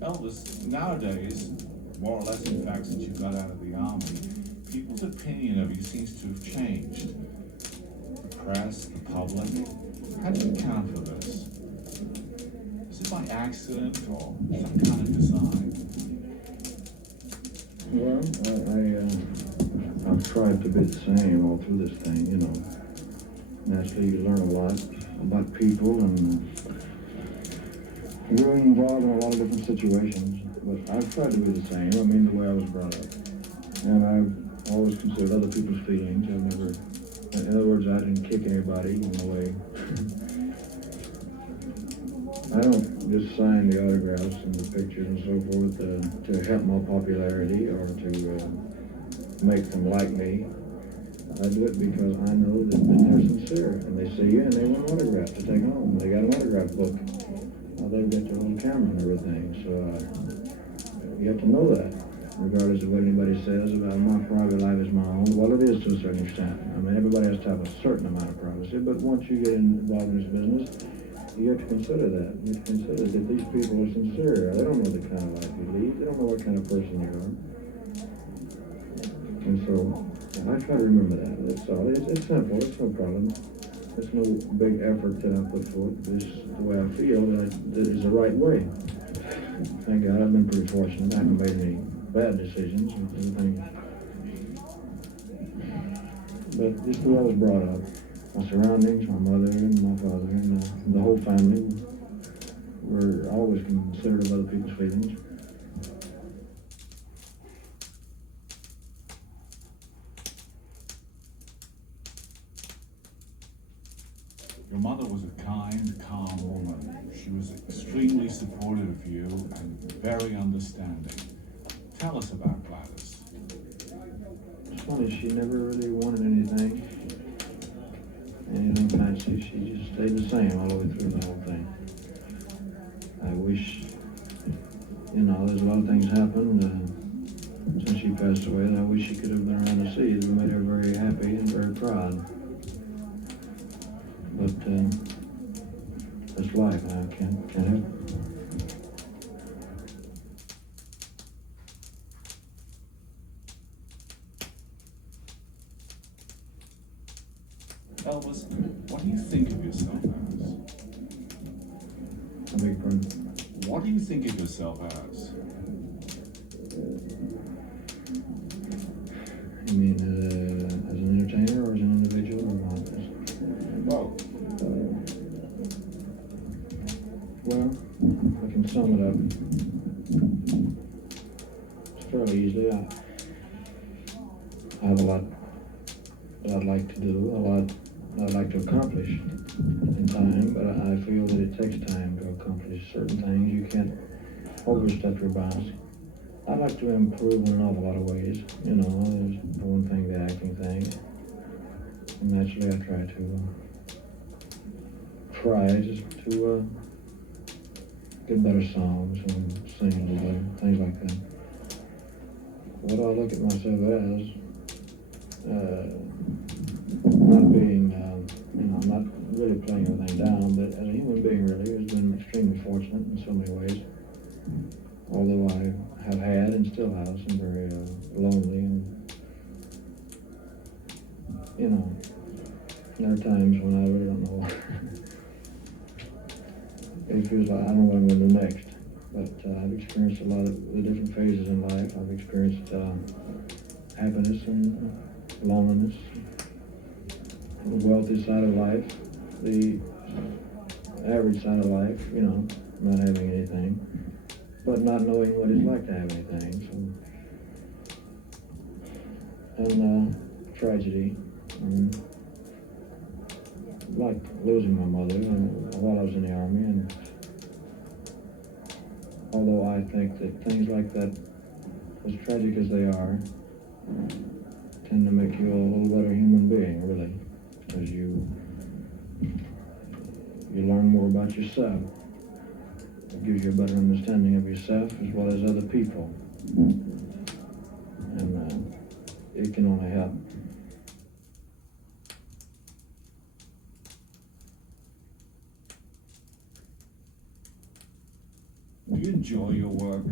Elvis, nowadays, more or less in fact since you got out of the army, people's opinion of you seems to have changed. The press, the public, how do you account for this? Is it by accident or some kind of design? Well, I've tried to be the same all through this thing, you know. Naturally, you learn a lot about people, and you're involved in a lot of different situations. But I've tried to be the same, I mean, the way I was brought up. And I've always considered other people's feelings. I've never, in other words, I didn't kick anybody in a way. I don't just sign the autographs and the pictures and so forth to help my popularity or to make them like me. I do it because I know that they're sincere, and they see you and they want an autograph to take home. They got an autograph book. They've got their own camera and everything, so you have to know that, regardless of what anybody says about my private life is my own. Well, it is to a certain extent. I mean, everybody has to have a certain amount of privacy, but once you get involved in this business, you have to consider that. You have to consider that these people are sincere. They don't know the kind of life you lead. They don't know what kind of person you are. And so, I try to remember that. It's all. It's simple. It's no problem. It's no big effort that I put forth. It's the way I feel that is the right way. Thank God, I've been pretty fortunate. I haven't made any bad decisions or anything. But just the way I was brought up, my surroundings, my mother and my father and the whole family were always considerate of other people's feelings. Your mother was a kind, calm woman. She was extremely supportive of you and very understanding. Tell us about Gladys. It's funny, she never really wanted anything fancy. She just stayed the same all the way through the whole thing. I wish, there's a lot of things happened since she passed away that I wish she could have been around to see. It made her very happy and very proud. But that's life. I can't help it. Elvis, what do you think of yourself as? I beg your pardon? What do you think of yourself as? You mean as an entertainer or as an individual or what? Both. Well, I can sum it up fairly easily. I have a lot that I'd like to do, a lot that I'd like to accomplish in time, but I feel that it takes time to accomplish certain things. You can't overstep your bounds. I'd like to improve in an awful lot of ways. There's for one thing the acting thing. And naturally I try to get better songs and sing a little better, things like that. What do I look at myself as? Not being, I'm not really playing everything down, but as a human being really, has been extremely fortunate in so many ways. Although I have had and still have some very lonely and, there are times when I really don't know. It feels like I don't know what I'm going to do next. But I've experienced a lot of the different phases in life. I've experienced happiness and loneliness, the wealthy side of life, the average side of life, not having anything, but not knowing what it's like to have anything. So, and tragedy. Like losing my mother while I was in the Army, and although I think that things like that, as tragic as they are, tend to make you a little better human being, really, because you learn more about yourself. It gives you a better understanding of yourself as well as other people, and it can only help. Do you enjoy your work?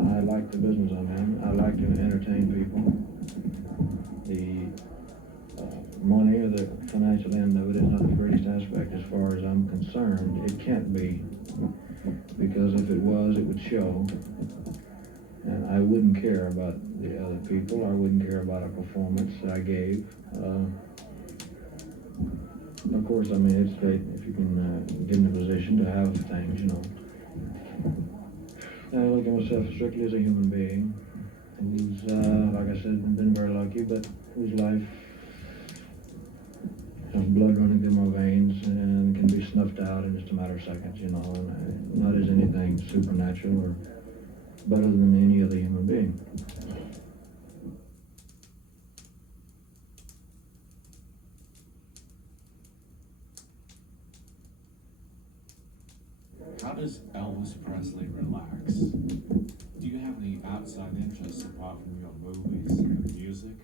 I like the business I'm in. I like to entertain people. The money or the financial end of it is not the greatest aspect as far as I'm concerned. It can't be, because if it was, it would show. And I wouldn't care about the other people. I wouldn't care about a performance that I gave. Of course, I mean, it's great if you can get in a position to have things, you know. I look at myself strictly as a human being who's, like I said, been very lucky, but whose life has blood running through my veins and can be snuffed out in just a matter of seconds, you know, and not as anything supernatural or better than any other human being. How does Elvis Presley relax? Do you have any outside interests apart from your movies and music?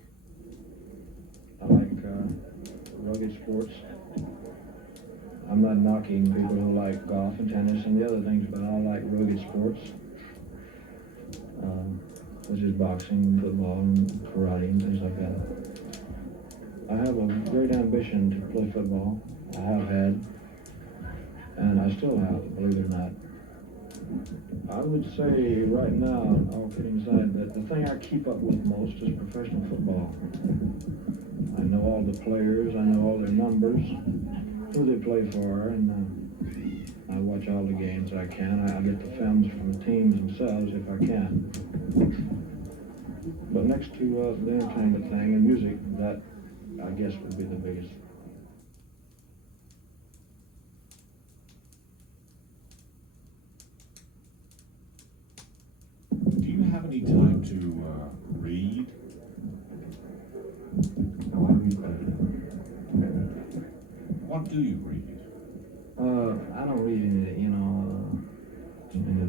I like rugged sports. I'm not knocking people who like golf and tennis and the other things, but I like rugged sports, such as boxing, football, and karate, and things like that. I have a great ambition to play football. I have had, and I still have, believe it or not. I would say right now, all kidding aside, that the thing I keep up with most is professional football. I know all the players, I know all their numbers, who they play for, and I watch all the games I can. I get the films from the teams themselves if I can. But next to the entertainment thing and music, that I guess would be the biggest. Do you have any time to read? No, I read that. What do you read? I don't read any, you know, any of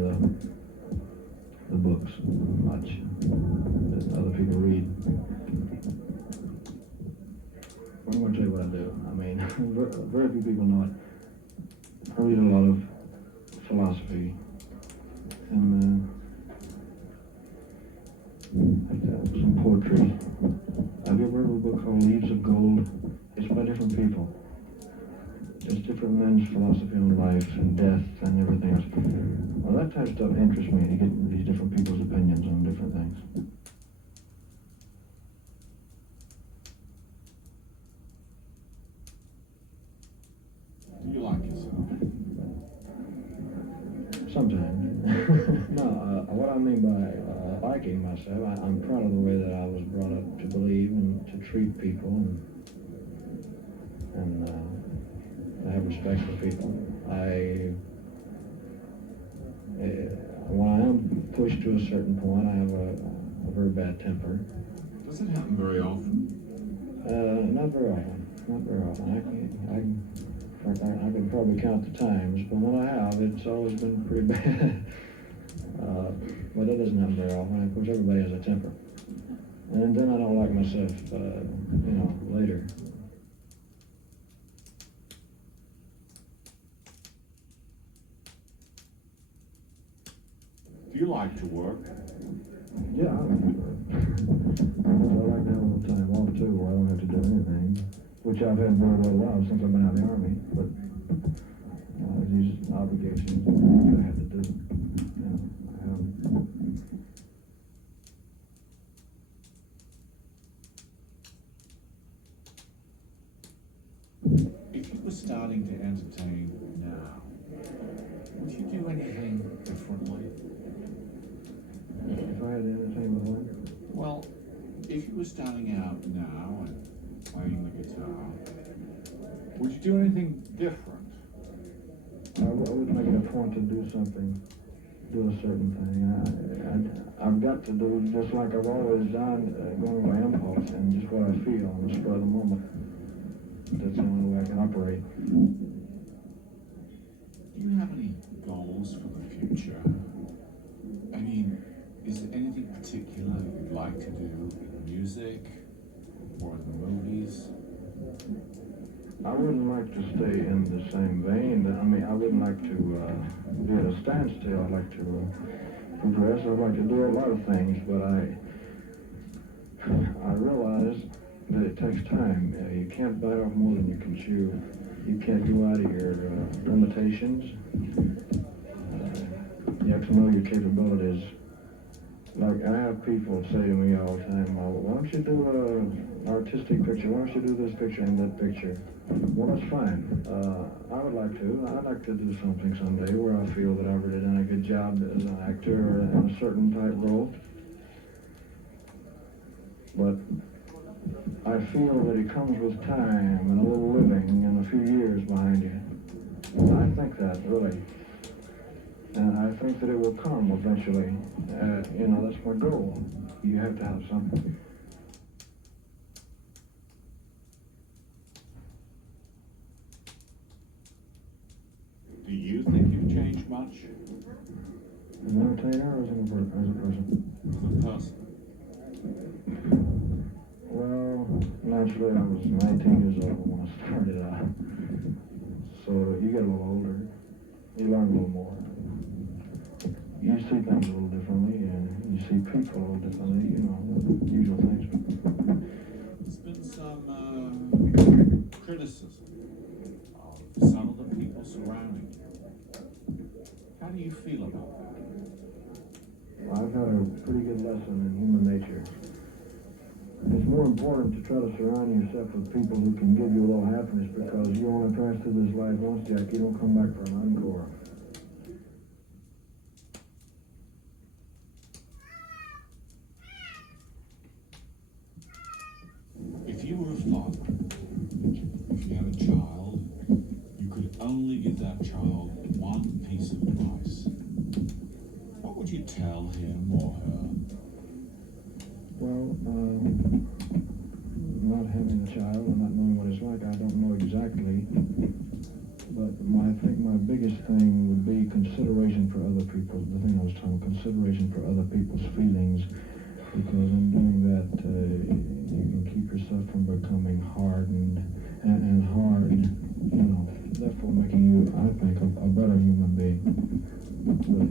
the books much that other people read. I'm going to tell you what I do. I mean, very few people know it. I read a lot of philosophy and some poetry. Have you ever read a book called Leaves of Gold? It's by different people. Just different men's philosophy on life and death and everything else. Well, that type of stuff interests me, to get these different people's opinions on different things. Do you like yourself? Sometimes. No, what I mean by liking myself, I'm proud of the way that I was brought up to believe and to treat people and I have respect for people. When I am pushed to a certain point, I have a very bad temper. Does it happen very often? Not very often. Not very often. In fact, I could probably count the times, but when I have, it's always been pretty bad. But that doesn't happen very often. Of course, everybody has a temper. And then I don't like myself, you know, later. Do you like to work? Yeah, I like to work. I like to have a little time off, too, where I don't have to do anything, which I've had very well since I've been out of the Army. But these obligations I have to do. You know, If you were starting to entertain now, would you do anything differently? if I had to entertain the one. Well, if you were starting out now and playing the guitar, would you do anything different? I would make it a point to do something, do a certain thing. I've got to do just like I've always done, going by impulse and just what I feel on the spur of the moment. That's the only way I can operate. Do you have any goals for the future? I mean, is there anything particular you'd like to do in music or in the movies? I wouldn't like to stay in the same vein. I mean, I wouldn't like to be at a standstill. I'd like to progress. I'd like to do a lot of things, but I realize that it takes time. You can't bite off more than you can chew. You can't go out of your limitations. You have to know your capabilities. Like, I have people say to me all the time, well, why don't you do an artistic picture? Why don't you do this picture and that picture? Well, that's fine. I would like to. I'd like to do something someday where I feel that I've really done a good job as an actor or in a certain type role. But I feel that it comes with time and a little living and a few years behind you. I think that, really. And I think that it will come eventually. That's my goal. You have to have something. Do you think you've changed much As an entertainer or as a person? as a person? Well, naturally, I was 19 years old when I started out. So you get a little older, you learn a little more. You see things a little differently, and you see people a little differently, the usual things. There's been some criticism of some of the people surrounding you. How do you feel about that? Well, I've had a pretty good lesson in human nature. It's more important to try to surround yourself with people who can give you a little happiness, because you only pass through this life once, Jack. You don't come back for an encore. If you were a father, if you had a child, you could only give that child one piece of advice. What would you tell him or her? Well, not having a child and not knowing what it's like, I don't know exactly. But I think my biggest thing would be consideration for other people. The thing I was talking, consideration for other people's feelings. Because in doing that, you can keep yourself from becoming hardened and hard, therefore making you, I think, a better human being, really.